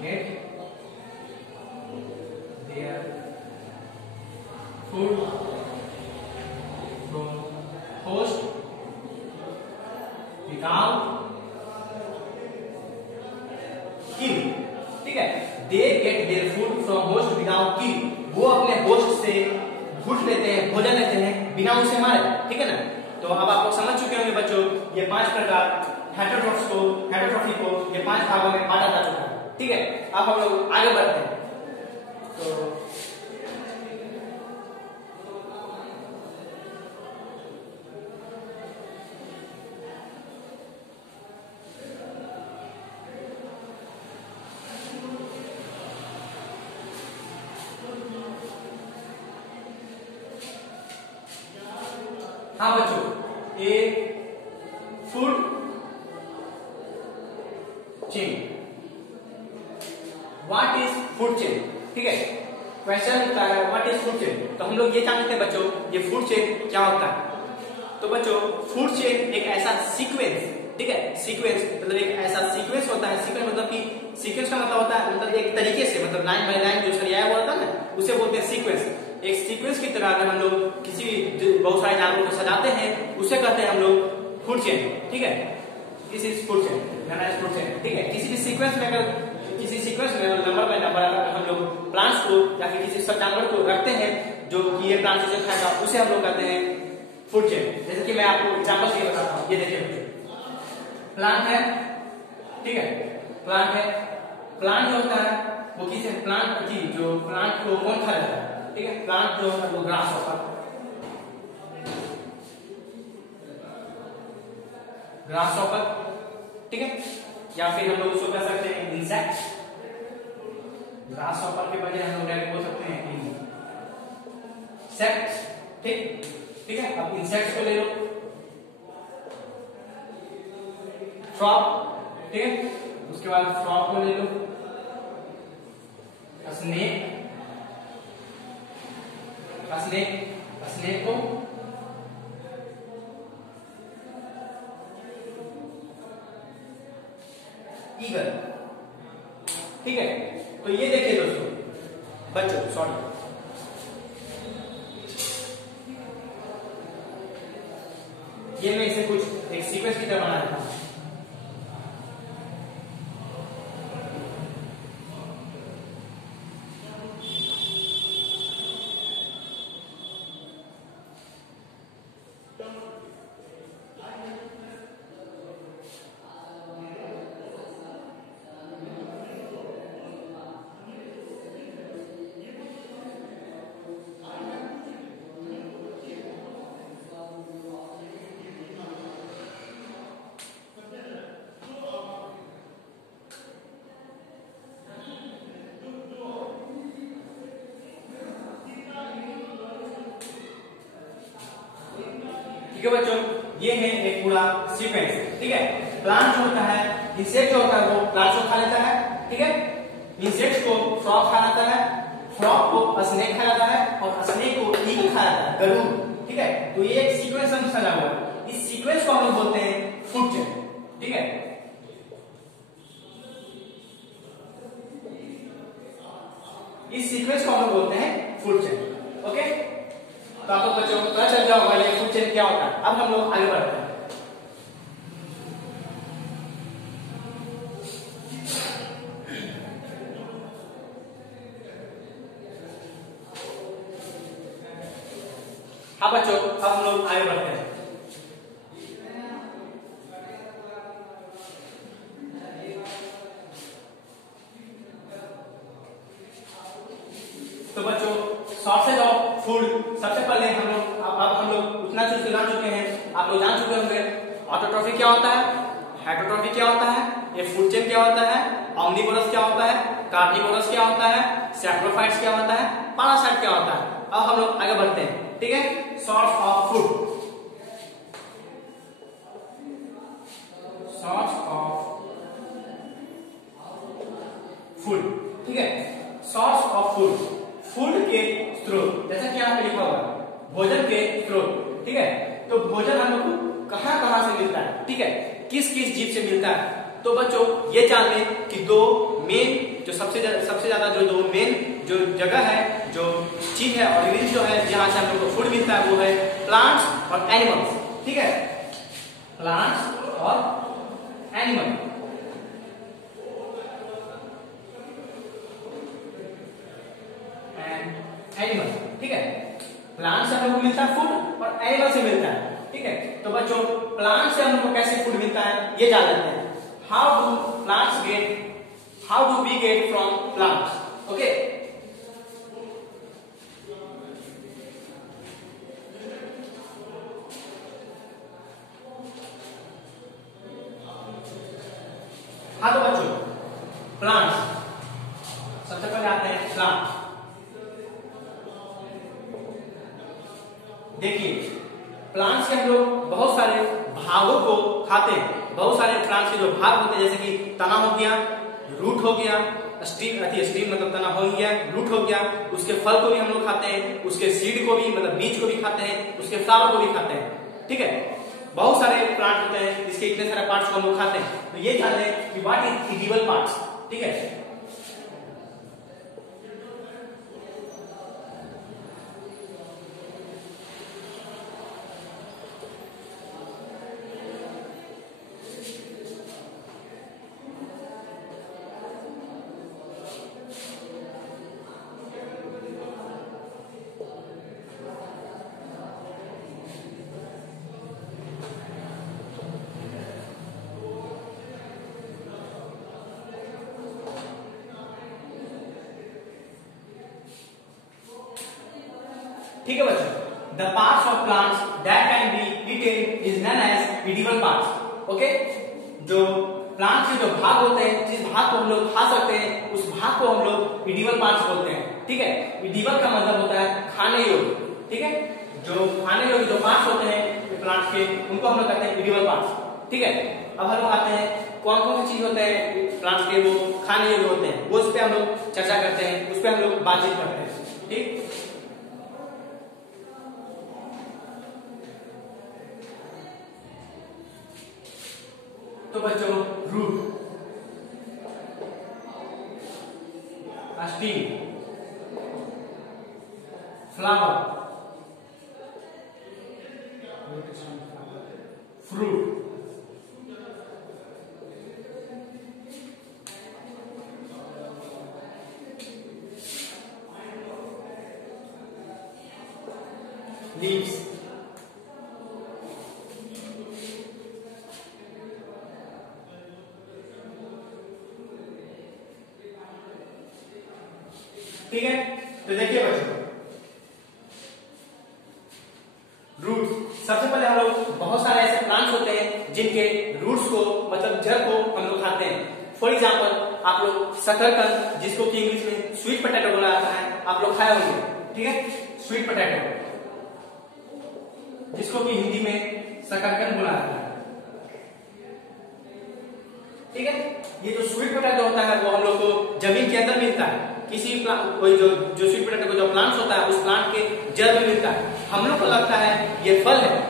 get their food from host without kill, ठीक है। They get their food from host without kill, वो अपने होस्ट से फूड लेते हैं, भोजन लेते हैं बिना उसे मारे, ठीक है ना। तो अब आप लोग समझ चुके होंगे बच्चों, ये 5 प्रकार हेटरोट्रॉफी को ये 5 भागों में बांटा जा चुका है। ठीक है, अब हम लोग आगे बढ़ते हैं। तो हाँ बच्चों, ये food chain, what is food chain. ठीक है, क्वेश्चन होता है व्हाट इज फूड चेन। तो हम लोग ये जानते हैं बच्चों ये फूड चेन क्या होता है। तो बच्चों फूड चेन एक ऐसा सीक्वेंस, ठीक है, सीक्वेंस मतलब एक ऐसा सीक्वेंस होता है। सीक्वेंस मतलब कि सीक्वेंस का मतलब होता है मतलब एक तरीके से, मतलब लाइन बाय लाइन जो सरियाया हुआ होता है ना, उसे बोलते हैं सीक्वेंस। एक सीक्वेंस की तरह अगर हम लोग किसी बहुत सारे जानवरों को सजाते हैं उसे कहते हैं हम लोग फूड चेन। ठीक है, this is food chain, food chain. ठीक है, किसी भी सीक्वेंस में अगर किसी सीक्वेंस में नंबर बाय नंबर हम लोग प्लांट्स को या फिर किसी सब जानवर को रखते हैं जो कि ये प्लांट से खाएगा, उसे हम लोग कहते हैं फूड चेन। जैसे कि मैं आपको एग्जांपल से बताता हूँ, ये देखिए प्लांट है, ठीक है, प्लांट है, प्लांट जो होता है वो किसी प्लांट की जो प्लांट को कौन खा जाता है। ठीक है, प्लांट जो है वो ग्रास होता है, ग्रास हॉपर। ठीक है, या फिर हम लोग उसको कह सकते हैं इंसेक्ट। ग्रास हॉपर के बजाय हम लोग डायरेक्ट बोल सकते हैं इंसेक्ट। ठीक है, अब इंसेक्ट्स को ले लो, फ्रॉग। ठीक है, उसके बाद फ्रॉग को ले लो, स्नेक, स्नेक को ईगल। ठीक है, तो ये देखिए दोस्तों बच्चों, सॉरी ये मैं इसे कुछ एक सीक्वेंस की तरह बना देता हूं। ठीक है बच्चों, ये है एक पूरा सीक्वेंस। ठीक है, प्लांट जो होता है, इंसेक्ट जो होता है वो प्लांट को खा लेता है। ठीक है, इंसेक्ट को फ्रॉग खा जाता है, फ्रॉग को स्नेक खा जाता है और स्नेक को ईगल खा जाता है, गरुड़। ठीक है, तो ये एक सीक्वेंस हम सजा हुआ है। इस सीक्वेंस को हम लोग बोलते हैं फूड चेन। ठीक है, इस सीक्वेंस को हम लोग बोलते हैं फूड चेन। ओके, तो आपको बच्चों पता चल जाओगा ये फूड चेन क्या होता है। अब हम लोग आगे बढ़ते हैं। हाँ बच्चों, अब हम लोग आगे बढ़ते हैं। तो बच्चों सोर्सेज ऑफ फूड, सबसे पहले हम लोग अब हम लोग उतना चीज जान चुके हैं, आप लोग जान चुके होंगे ऑटोट्रॉफी क्या होता है, हेटरोट्रॉफी क्या होता है, ये फूड चेन क्या होता है, ऑम्निवोरस क्या होता है, कार्निवोरस क्या होता है, सैप्रोफाइट्स क्या होता है, पैरासाइट क्या होता है। अब हम लोग आगे बढ़ते हैं। ठीक है, source of food, source of food. ठीक है, सोर्स ऑफ फूड, फूड के स्रोत, जैसा कि यहाँ पे लिखा हुआ है भोजन के स्रोत। ठीक है, तो भोजन हम लोग को कहां कहां से मिलता है, ठीक है, किस किस जीव से मिलता है। तो बच्चों ये जान लें कि दो मेन जो सबसे ज्यादा जो दो मेन जो जगह है, जो चीज है ऑर्गेनिज्म जो है जहां से हम लोग को फूड मिलता है वो है प्लांट्स और एनिमल्स। ठीक है, प्लांट्स और एनिमल। एनिमल, ठीक है, प्लांट से हम लोग को मिलता है फूड और एनिमल से मिलता है। ठीक है। तो बच्चों प्लांट से हमको कैसे फूड मिलता है ये जान लेते हैं। How do we get from plants? Okay, हाँ तो बच्चों प्लांट्स, सबसे पहले आते हैं प्लांट। देखिए प्लांट्स के हम लोग बहुत सारे भागों को खाते हैं। बहुत सारे प्लांट्स के जो भाग होते हैं, जैसे कि तना हो गया, रूट हो गया, स्टीम मतलब तना हो गया, रूट हो गया, उसके फल को भी हम लोग खाते हैं, उसके सीड को भी मतलब बीज को भी खाते हैं, उसके फ्लावर को भी खाते हैं। ठीक है, बहुत सारे प्लांट होते हैं जिसके इतने सारे पार्ट्स को हम लोग खाते हैं। तो ये जान लें कि व्हाट इज एडिबल पार्ट्स। ठीक है, ठीक है बच्चों, the parts of plants that can be eaten is known as edible parts. Okay, जो प्लांट के जो भाग होते हैं, जिस भाग को हम लोग खा सकते हैं, उस भाग को हम लोग एडिबल पार्ट्स बोलते हैं। ठीक है, एडिबल का मतलब होता है खाने योग्य। ठीक है, जो खाने योग्य जो पार्ट्स होते हैं प्लांट के, उनको हम लोग कहते हैं एडिबल पार्ट्स। ठीक है, अब हम लोग आते हैं कौन कौन सी चीज होते हैं प्लांट्स के वो खाने योग्य होते हैं, वो उस पर हम लोग चर्चा करते हैं, उस पर हम लोग बातचीत करते हैं। ठीक, तो बच्चों root, stem, flower, fruit, leaves, ठीक है। तो देखिए बच्चों रूट्स, सबसे पहले हम लोग बहुत सारे ऐसे प्लांट्स होते हैं जिनके रूट्स को मतलब जड़ को हम लोग खाते हैं। फॉर एग्जांपल आप लोग शकरकंद, जिसको कि इंग्लिश में स्वीट पोटैटो बोला जाता है, आप लोग खाए होंगे। ठीक है, स्वीट पोटैटो, जिसको कि हिंदी में शकरकंद बोला जाता है। ठीक है, ये जो स्वीट पोटैटो होता है वो हम लोग को जमीन के अंदर मिलता है। किसी कोई जो स्वीट पोटैटो को जो प्लांट्स होता है उस प्लांट के जड़ में मिलता है। हम लोग को लगता है ये फल है,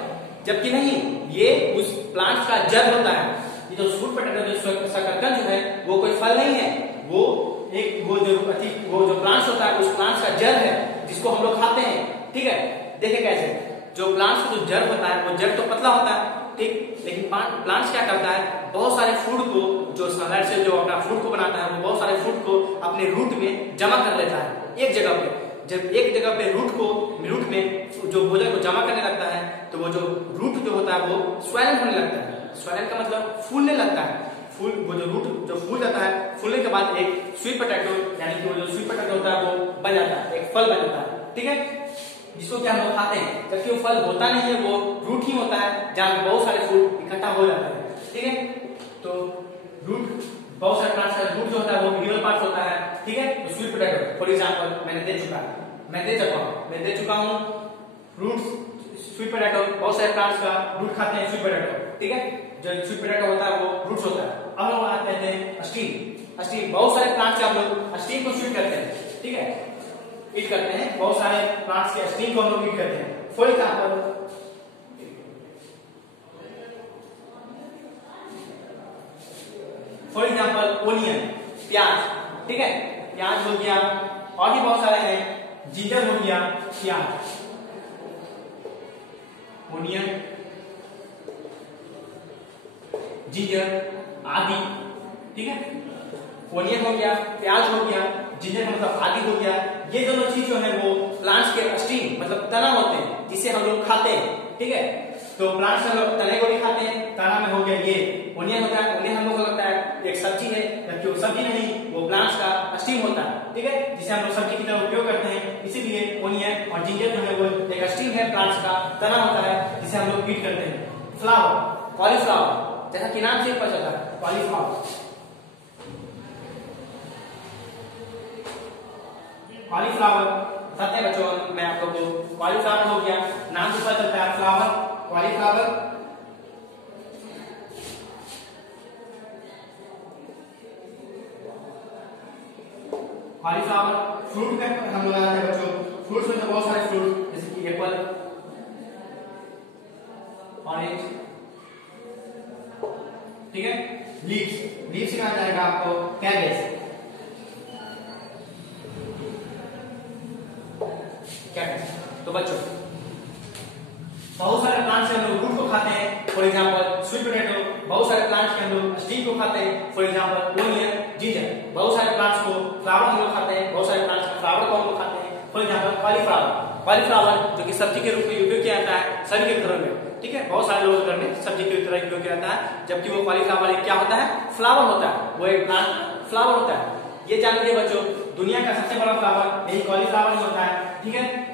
जबकि नहीं, ये उस प्लांट का जड़ होता है। ये जो स्वीट पोटैटो जो शकरकंद जो है वो कोई फल नहीं है, वो जो प्लांट्स होता है उस प्लांट्स का जड़ है, जिसको हम लोग खाते हैं। ठीक है, देखे कैसे जो प्लांट्स का जो जड़ होता है वो जड़ तो पतला होता है, ठीक, लेकिन प्लांट्स क्या करता है, बहुत सारे फूड को जो सनलाइट से जो अपना फूड को बनाता है वो बहुत सारे फूड को अपने रूट में जमा कर लेता है एक जगह पे। जब एक जगह पे रूट में जो भोजन को जमा करने लगता है तो वो जो रूट जो होता है वो स्वेलन होने लगता है। स्वेलन का मतलब फूलने लगता है। वो जो रूट जो फूल जाता है, फूलने के बाद एक स्वीट पोटैटो यानी कि वो जो स्वीट पोटैटो होता है वो बन जाता है, एक फल बन जाता है। ठीक है, जिसको क्या हम लोग खाते हैं, जबकि वो फल होता नहीं है, वो रूट ही होता है जहाँ बहुत सारे फूड इकट्ठा हो जाता है। ठीक है, तो रूट, बहुत सारे प्लांट्स का रूट जो होता है वो एडिबल पार्ट होता है। ठीक है, तो स्वीट पोटैटो फॉर एग्जांपल मैं दे चुका हूँ रूट्स, स्वीट पोटैटो, बहुत सारे प्लांट्स का रूट खाते हैं स्वीट पोटैटो। ठीक है, जो स्वीट पोटैटो होता है वो रूट्स होता है। अब हम बात करते हैं स्टीम। बहुत सारे प्लांट्स से हम लोग स्टीम को स्वीट करते हैं। ठीक है, ईट करते हैं, बहुत सारे प्लांट्स के स्टीम को हम लोग ईट करते हैं। फॉर एग्जांपल ओनियन, प्याज। ठीक है, प्याज हो गया, और भी बहुत सारे हैं, जिंजर हो गया, प्याज, ओनियन, जिंजर आदि। ठीक है, ओनियन हो गया, प्याज हो गया, जिंजर मतलब आदि हो गया। ये दोनों चीज जो है वो प्लांट्स के स्टीम मतलब तना होते हैं, जिसे हम लोग खाते हैं। ठीक है, तो प्लांट्स हम लोग तने को भी खाते हैं, तना में हो गया ये ओनियन होता है, ओनियन हम लोग को लगता है एक सब्जी है, जबकि वो सब्जी नहीं, वो प्लांट्स का स्टीम होता है, ठीक है, जिसे हम लोग सब्जी की तरह उपयोग करते हैं। इसीलिए ओनियन और जिंजर जो है वो एक स्टीम है, प्लांट्स का तना होता है जिसे हम लोग ईट करते हैं। फ्लावर, कॉलीफ्लावर, जैसा कि नाम से पता चलता है कॉलीफ्लावर, कॉलीफ्लावर बताते हैं बच्चों, मैं आप लोग को कॉलीफ्लावर हो गया, नाम से पता चलता है फ्लावर, कॉलीफ्लावर। कॉलीफ्लावर फ्रूट में हम लोग आते हैं बच्चों, फ्रूट्स में तो बहुत सारे फ्रूट जैसे कि एप्पल, ऑरेंज, ठीक है। लीव्स, लीव्स में आ जाएगा आपको कैबेज, तो बच्चों बहुत सारे प्लांट्स हम लोग रूट को खाते हैं, फॉर एग्जांपल स्वीट पोटैटो, बहुत सारे प्लांट्स के हम लोग स्टीम को खाते हैं, फॉर एग्जांपल ओनियन, जिंजर, बहुत सारे प्लांट्स को फ्लावर हम लोग खाते हैं, बहुत सारे प्लांट्स का फ्लावर को हम लोग खाते हैं, फॉर एग्जांपल कॉलीफ्लावर, कॉलीफ्लावर जो कि सब्जी के रूप में उपयोग किया जाता है सभी के घरों में, ठीक है, बहुत सारे लोगों के घर में सब्जी की तरह उपयोग किया जाता है, जबकि वो कॉलीफ्लावर एक क्या होता है, फ्लावर होता है, वो एक प्लांट फ्लावर होता है। ये जान लीजिए बच्चों, दुनिया का सबसे बड़ा फ्लावर यही कॉलीफ्लावर ही होता है, ठीक है।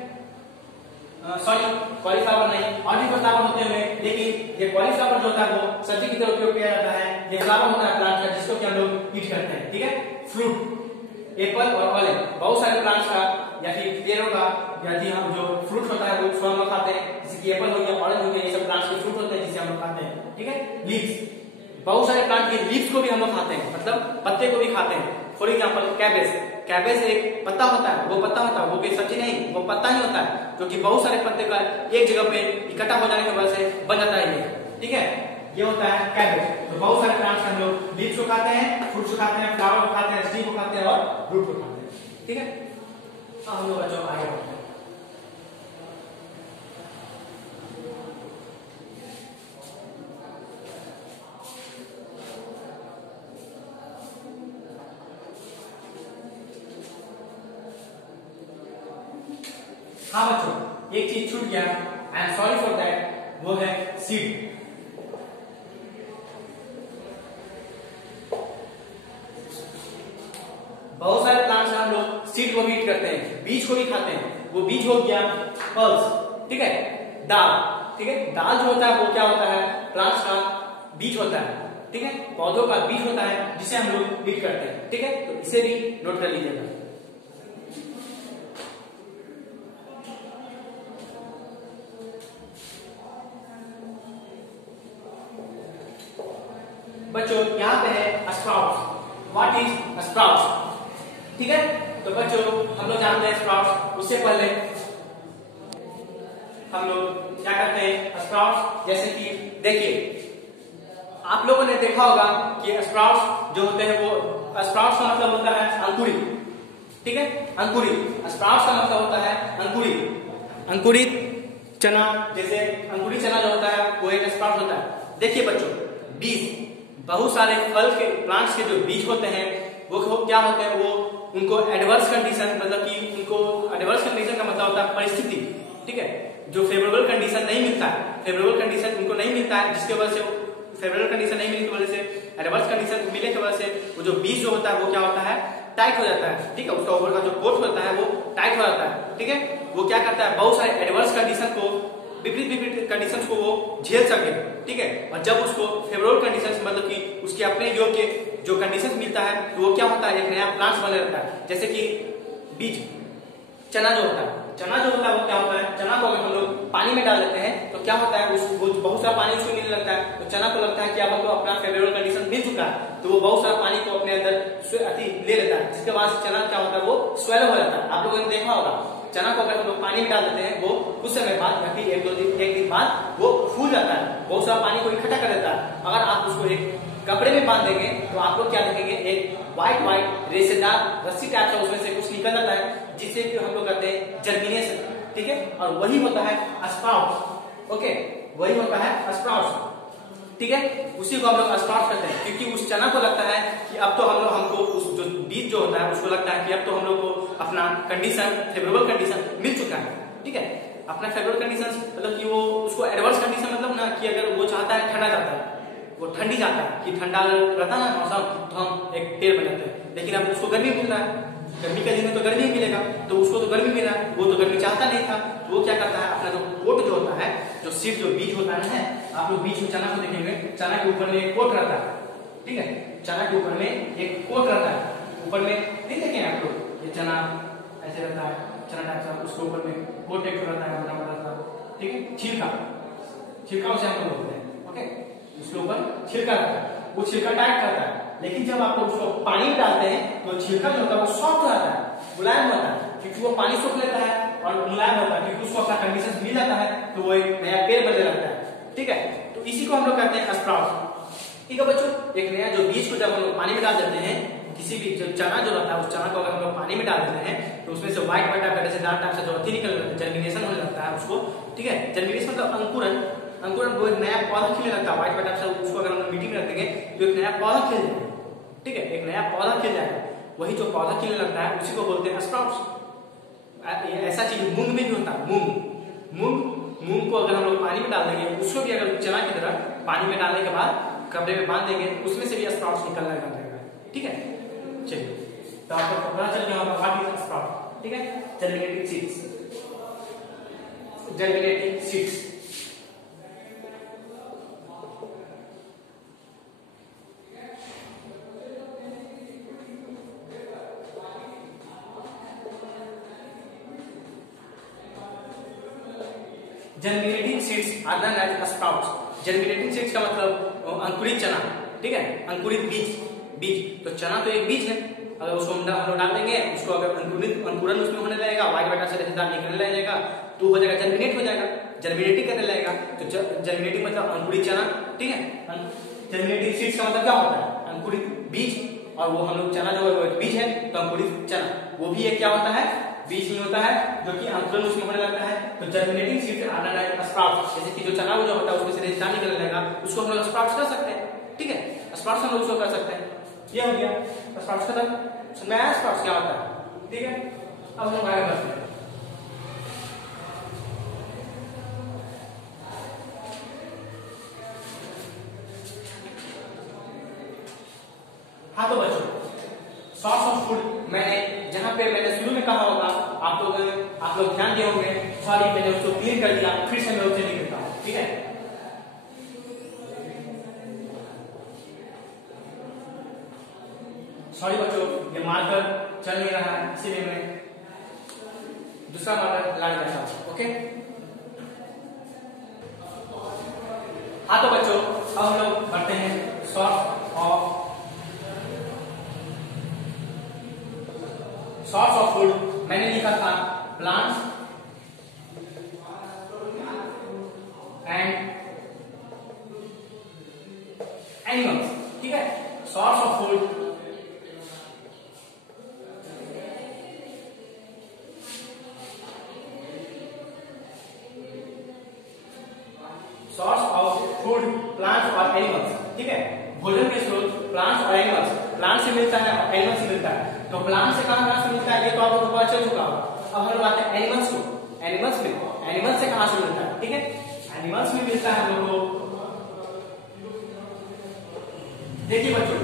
सॉरी, कॉलीफ्लावर नहीं, और भी फ्लावर होते हैं, लेकिन ये कॉलीफ्लावर जो होता है वो सब्जी की तरह उपयोग किया जाता है, ये फ्लावर होता है प्लांट का जिसको कि हम लोग ईट करते हैं, ठीक है। फ्रूट, एप्पल और ऑरेंज, बहुत सारे प्लांट्स का या फिर पेड़ों का या फिर हम जो फ्रूट होता है वो उसको हम लोग खाते हैं, जैसे कि एप्पल हो गया, ऑरेंज हो गया, ये सब प्लांट्स के फ्रूट होते हैं जिसे हम लोग खाते हैं, ठीक है। लीव्स, बहुत सारे प्लांट के लीव्स को भी हम लोग खाते हैं, मतलब पत्ते को भी खाते हैं, फॉर एग्जाम्पल कैबेज, कैबेज एक पत्ता होता है, वो पत्ता होता है, वो कोई सब्जी नहीं, वो पत्ता ही होता है, जो कि बहुत सारे पत्ते का एक जगह पे इकट्ठा हो जाने की वजह से बन जाता है ये, ठीक है, ये होता है कैबेज। तो बहुत सारे प्लांट्स हम लोग लीव्स को खाते हैं, फ्रूट्स को खाते हैं, फ्लावर को खाते हैं, स्टीम को खाते हैं और रूट को खाते हैं, ठीक है। हम लोग बच्चों आगे बढ़ते हैं। हाँ बच्चों, एक चीज छूट गया, I am sorry for that, वो है सीड। बहुत सारे प्लांट्स हम लोग सीड को भी ईट करते हैं, बीज को भी खाते हैं, वो बीज हो गया पल्स, ठीक है, दाल, ठीक है, दाल जो होता है वो क्या होता है, प्लांट्स का बीज होता है, ठीक है, पौधों का बीज होता है जिसे हम लोग ईट करते हैं, ठीक है, तो इसे भी नोट कर लीजिएगा। बच्चों यहाँ पे है स्प्राउट्स, व्हाट इज स्प्राउट्स, ठीक है। तो बच्चों हम लोग जानते हैं स्प्राउट्स, उससे पहले हम लोग क्या करते हैं स्प्राउट्स, जैसे कि देखिए आप लोगों ने देखा होगा कि स्प्राउट्स जो होते हैं वो, स्प्राउट्स का मतलब होता है अंकुरित, ठीक है, अंकुरित, स्प्राउट्स का मतलब होता है अंकुरित, अंकुरित चना, जैसे अंकुरित चना जो होता है वो एक स्प्राउट होता है। देखिए बच्चों, बीज, बहुत सारे फल के प्लांट्स के जो बीज होते हैं वो क्या होते हैं, वो उनको एडवर्स कंडीशन, मतलब कि उनको एडवर्स कंडीशन का मतलब होता है परिस्थिति, ठीक है, जो फेवरेबल कंडीशन नहीं मिलता है, फेवरेबल कंडीशन उनको नहीं मिलता है, जिसके वजह से फेवरेबल कंडीशन नहीं मिलने की वजह से एडवर्स कंडीशन मिलने की वजह से वो जो बीज जो होता है वो क्या होता है, टाइट हो जाता है, ठीक है, उसका ऊपर का जो कोट होता है वो टाइट हो जाता है, ठीक है, वो क्या करता है, बहुत सारे एडवर्स कंडीशन को, विपरीत विपरीत कंडीशंस को वो झेल सके, ठीक है, और जब उसको फेवरेबल कंडीशंस मतलब कि उसके अपने योग्य जो कंडीशंस मिलता है तो वो क्या होता है, एक नया प्लांट्स बने रहता है। जैसे कि बीज, चना जो होता है, चना जो होता है वो क्या होता है, चना को अगर हम लोग पानी में डाल देते हैं तो क्या होता है, उसको बहुत सारा पानी उसको मिलने लगता है, तो चना को लगता है कि अब हमको अपना फेवरेबल कंडीशन मिल चुका है, तो वो बहुत सारा पानी को अपने अंदर ले लेता है, जिसके बाद चना क्या होता है, वो स्वेलो हो जाता है। आप लोगों ने देखा होगा चना को अगर हम लोग पानी में डाल देते हैं वो कुछ समय बाद या फिर एक दिन बाद वो फूल जाता है, बहुत सारा पानी को इकट्ठा कर देता है। अगर आप उसको एक कपड़े में बांध देंगे तो आप लोग क्या देखेंगे, एक व्हाइट रेशेदार रस्सी टाइप का उसमें से कुछ निकल जाता है, जिससे कि हम लोग कहते हैं जर्मिनेशन, ठीक है, और वही होता है स्प्राउट्स, ओके, वही होता है स्प्राउट्स, ठीक है, उसी को हम लोग स्प्राउट्स कहते हैं, क्योंकि उस चना को लगता है कि अब तो हमको उस जो बीज जो होता है उसको लगता है कि अब तो हम लोग को अपना कंडीशन, फेवरेबल कंडीशन मिल चुका है, ठीक है, अपना फेवरेबल कंडीशन मतलब कि वो उसको एडवर्स कंडीशन मतलब ना कि अगर वो चाहता है ठंडा चाहता है, वो ठंडी चाहता है कि ठंडा रहता है मौसम, तो हम एक पेड़ बनाते हैं। लेकिन अब उसको गर्मी मिल रहा है, गर्मी के दिन में तो गर्मी मिलेगा, तो उसको तो गर्मी मिल रहा है, वो तो गर्मी चाहता नहीं था, तो वो क्या करता है, अपना जो कोट जो होता है, जो सीड जो बीज होता है, आप लोग बीज में चना को देखेंगे, चना के ऊपर में एक कोट रहता है, ठीक है, चना के ऊपर में एक कोट रहता है, ऊपर में नहीं देखें आप लोग, ये चना ऐसे रहता है, चना टाइप का, उसके ऊपर में कोट एक रहता है, बड़ा बड़ा सा, ठीक है, छिलका, छिलका उसे हम लोग बोलते हैं, ओके, उसके ऊपर छिलका रहता है, वो छिलका टाइट करता है। लेकिन जब आप लोग उसको पानी में डालते हैं तो छिलका जो होता है वो सॉफ्ट रहता है, मुलायम होता है, क्योंकि वो पानी सोख लेता है और मुलायम होता है, क्योंकि उसको अपना कंडीशन मिल जाता है, तो वो एक नया पेड़ बनने लगता है, ठीक है। तो इसी को हम लोग कहते हैं स्प्राउट, ठीक है बच्चों। एक नया जो बीज को जब हम लोग पानी में डाल देते हैं, किसी भी जो चना जो रहता है, उस चना को अगर हम लोग पानी में डाल देते हैं, तो उसमें से व्हाइट व्हाइट टाइप से दाल टाइप से जो अथी निकल जर्मिनेशन होने लगता है उसको, ठीक है, जर्मिनेशन मतलब अंकुरन, अंकुरन वो एक नया पौधा खिलने लगता है, व्हाइट व्हाइट टाइप से, उसको अगर हम मिट्टी में रखेंगे तो एक नया पौधा खिल जाएगा, ठीक है, एक नया पौधा खिल जाएगा, वही जो पौधा खिलने लगता है उसी को बोलते हैं स्प्राउट्स। ऐसा चीज मूंग में भी होता है, मूंग को अगर हम लोग पानी में डाल देंगे, उसको भी अगर चना की तरह पानी में डालने के बाद कपड़े में बांध देंगे, उसमें से भी स्प्राउट्स निकलने लग जाएगा, ठीक है। चलिए, तो आपको पता चल गया होगा व्हाट इज स्प्राउट, ठीक है, germinating seeds, germinating seeds. Germinating seeds are known as sprouts. Germinating seeds का मतलब अंकुरित चना, ठीक है, अंकुरित बीज। तो चना तो एक बीज है, अगर उसको हम लोग डाल देंगे, उसको अगर अंकुरन उसमें होने लगेगा, व्हाइट व्हाइट से रेशेदार निकलने लगेगा, तो हो जाएगा जर्मिनेट, हो जाएगा, जर्मिनेटिंग करने लगेगा। तो जर्मिनेटिंग मतलब अंकुरित चना, ठीक है। जर्मिनेटिंग सीड्स का मतलब क्या होता है, अंकुरित बीज, और वो हम लोग चना जो बीज है, तो अंकुरित चना वो भी एक क्या होता है, बीज नहीं होता है, जो कि अंकुरन उसमें होने लगता है। तो germinating seeds are known as sprouts, जैसे कि जो चना जो होता है उसमें से रेशेदार निकलने लगेगा, उसको हम लोग स्प्राउट्स कर सकते हैं, ठीक है, स्प्राउट्स हम लोग उसको कर सकते हैं। ये हो गया स्प्राउट्स खत्म, समझ आया स्प्राउट्स क्या होता है, ठीक है। अब हम लोग आगे बढ़ते हैं। हाँ तो बच्चों, सोर्स ऑफ फूड मैंने जहां पे मैंने शुरू में कहा होगा, आप लोग ध्यान दिए होंगे, सॉरी मैंने उसको क्लियर कर दिया, फिर से मैं उसे नहीं करता हूं, ठीक है। सॉरी बच्चों, ये मार्कर चल नहीं रहा है, इसीलिए मैं दूसरा मार्कर लाने जा रहा हूं, ओके। हाँ तो बच्चों, अब हम लोग बढ़ते हैं सोर्स ऑफ फूड। मैंने लिखा था प्लांट्स एंड एनिमल्स, ठीक है। Source of food, source of food plants और एनिमल्स, ठीक है। भोजन के स्रोत प्लांट्स और एनिमल्स, प्लांट से मिलता है और एनिमल से मिलता है। तो प्लांट से कहां से मिलता है, ये तो आपको पता चल चुका होगा। अब हम लोग आते हैं एनिमल्स को। एनिमल्स से कहां से मिलता है, ठीक है, एनिमल्स में मिलता है हम लोग को, देखिए बच्चों,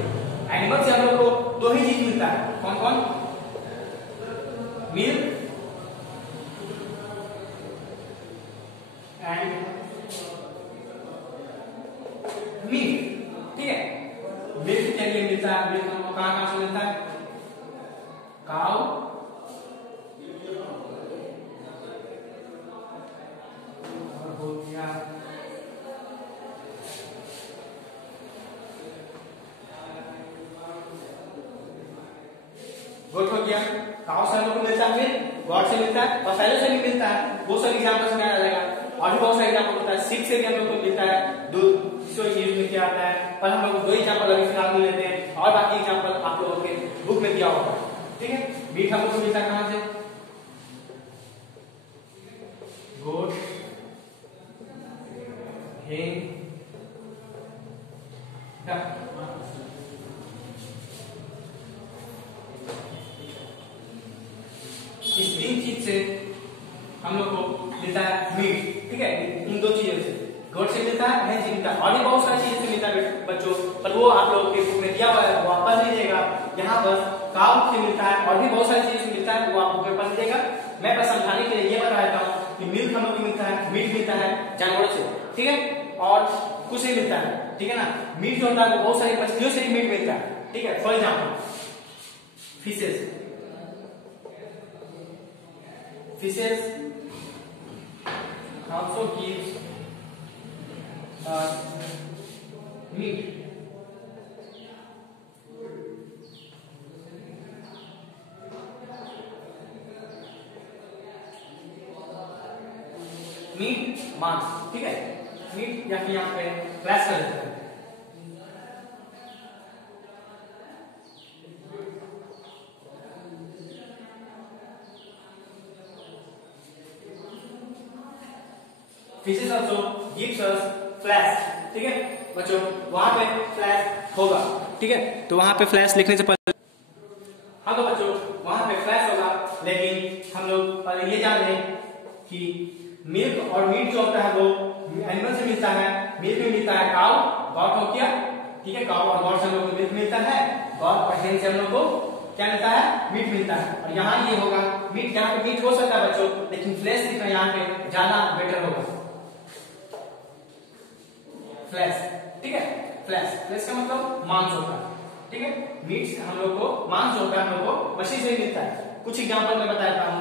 एनिमल से हम लोग को दो ही चीज मिलता है, कौन कौन, मिल्क एंड मीट, ठीक है। मिल्क के लिए मिलता है, मिल्क हमको कहां से मिलता है, काउ और हो गया गोट, हो गया काउ से हम लोग को मिलता है, मिल्क गॉड से मिलता है, बफेलो से भी मिलता है, वो सब एग्जांपल्स में आ जाएगा। और भी बहुत सारे एग्जांपल होता है, सिक से भी हम लोग को मिलता है दूध, जिसको यूज में किया आता है। पर हम लोग दो एग्जांपल अभी फिलहाल में लेते हैं, और बाकी एग्जांपल आप लोगों के बुक में दिया होगा, ठीक है। मीट हम लोग को मिलता है कहां से, गोट, हेन, इस तीन चीज से हम लोग को मिलता है मीट, ठीक है, इन दो चीजों से। गोट से मिलता है, भैंस से मिलता है, और भी बहुत सारी चीजें से मिलता है बच्चों, पर वो आप लोगों के बुक में दिया हुआ है, वो आप पढ़ लीजिएगा। यहाँ पर काउ से मिलता है, और भी बहुत सारी चीजें से मिलता है, वो आप बुक में पढ़ लीजिएगा। मैं बस समझाने के लिए ये बता देता हूँ कि मिल्क हम लोग को मिलता है, मीट मिलता है जानवरों से, ठीक है, और कुछ नहीं मिलता है, ठीक है ना। मीट जो होता है वो बहुत सारी मछलियों से ही मीट मिलता है, ठीक है। For example fishes also gives meat. Meat मांस, ठीक है, मीट या फिर यहाँ पे फ्लैश कर देते हैं। Fishes also gives us flash, ठीक है बच्चों, वहां पे फ्लैश होगा, ठीक है। तो वहां पे फ्लैश लिखने से पहले, हाँ तो बच्चों वहां पे फ्लैश होगा, लेकिन हम लोग पहले ये जान लें कि मिल्क और मीट जो होता है वो एनिमल से मिलता है। मिल्क में मिलता है काउ, गॉट हो गया, ठीक है, काउ और गॉट से हम लोग को मिल्क मिलता है, गॉट और हेन से हम लोग को क्या मिलता है, मीट मिलता है। और यहाँ ये होगा मीट, यहाँ पे मीट हो सकता है बच्चों, लेकिन फ्लैश लिखना यहाँ पे ज्यादा बेटर होगा, फ्लैश, ठीक है। फ्लैश का मतलब मांस होता है, ठीक है। मीट हम लोग को, मांस जो होता है हम लोग को मछली से ही मिलता है। कुछ एग्जांपल मैं बताता हूँ।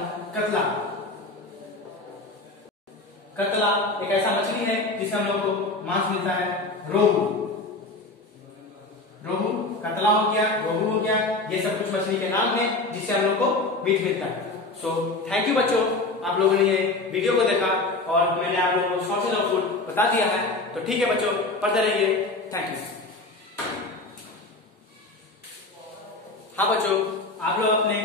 कतला एक ऐसा मछली है जिससे हम लोग को मांस मिलता है। रोहू, कतला हो गया, रोहू हो गया, ये सब कुछ मछली के नाम है जिससे हम लोग को मीट मिलता है। सो थैंक यू बच्चों, आप लोगों ने ये वीडियो को देखा और मैंने आप लोगों को सोर्सेज ऑफ फूड बता दिया है। तो ठीक है बच्चों, पढ़ते रहिए, थैंक यू। हाँ बच्चों, आप लोग अपने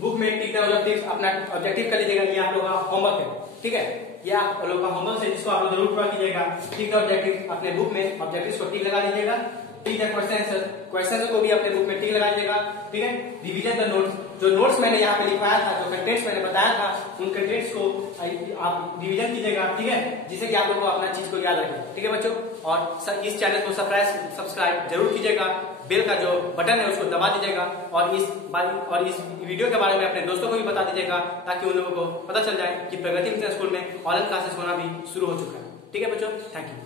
बुक में टिक ऑब्जेक्टिव अपना ऑब्जेक्टिव कर लीजिएगा, ये आप लोगों का होमवर्क है, ठीक है। ये आप लोगों का होमवर्क है जिसको आप लोग जरूर पूरा कीजिएगा। टिक ऑब्जेक्टिव अपने बुक में ऑब्जेक्टिव्स को टिक लगा लीजिएगा, ठीक है। क्वेश्चन को भी अपने बुक में टिक लगा लीजिएगा, ठीक है। रिवीजन द नोट्स, जो नोट्स मैंने यहाँ पे लिखवाया था, जो कंटेंट्स मैंने बताया था, उन कंटेंट्स को आप रिवीजन कीजिएगा, ठीक है, जिससे कि आप लोगों को अपना चीज को याद रखें, ठीक है बच्चों। और इस चैनल को सब्सक्राइब जरूर कीजिएगा, बेल का जो बटन है उसको दबा दीजिएगा, और इस वीडियो के बारे में अपने दोस्तों को भी बता दीजिएगा, ताकि उन लोगों को पता चल जाए कि प्रगति मिशन स्कूल में ऑनलाइन क्लासेस होना भी शुरू हो चुका है, ठीक है बच्चों। Thank you.